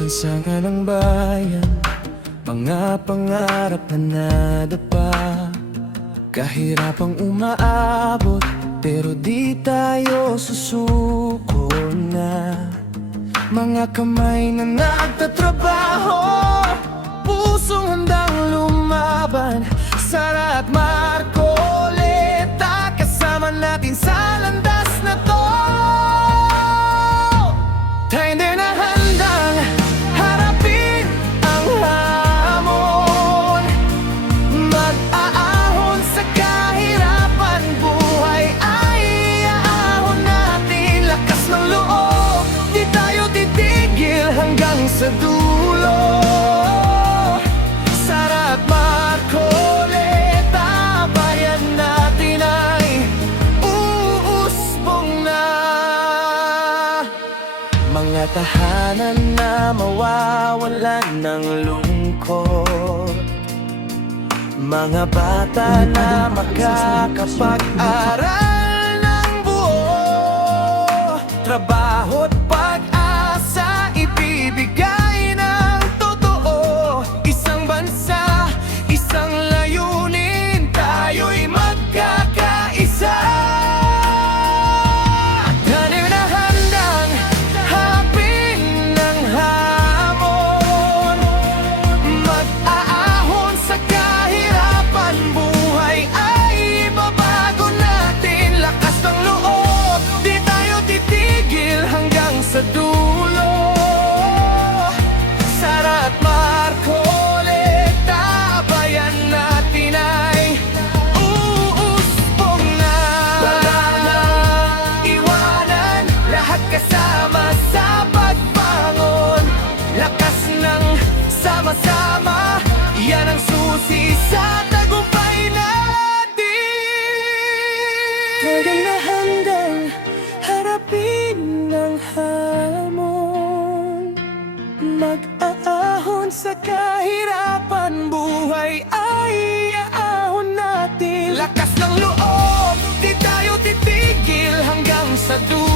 Lansangan ng bayan, mga pangarap na nadapa. Kahirapang umaabot, pero di tayo susuko na. Mga kamay na nagtatrabaho, pusong handang lumaban. Sara at Marcoleta, kasama natin sa landas na to. Tayo din na handang harapin ang hamon. Mag-aahon sa kahirapan, buhay ay iaahon natin. Lakas ng loob, di tayo titigil hanggang sa dulo. Sara at Marcoleta, bayan natin ay uusbong na. Mga tahanan na mawawalan ng lungkot, mga bata na makakapag-aral ng buo. Trabaho't pag-asa, ibibigay ng totoo. Isang bansa, isang layunin, tayo'y magkakaisa. Tayo na handang harapin ng hamon. Mag-aahon sa kahirapan, buhay ay ibabago natin. Lakas ng loob, di tayo titigil hanggang sa dulo. Sara at Marcoleta, bayan natin ay uusbong na. Wala nang iwanan, lahat kasama sa pagbangon. Lakas ng sama-sama, yan ang susi sa tagumpay natin. Tayo na handang harapin ng hamon. Mag-aahon sa kahirapan, buhay ay iaahon natin. Lakas ng loob, di tayo titigil hanggang sa dulo.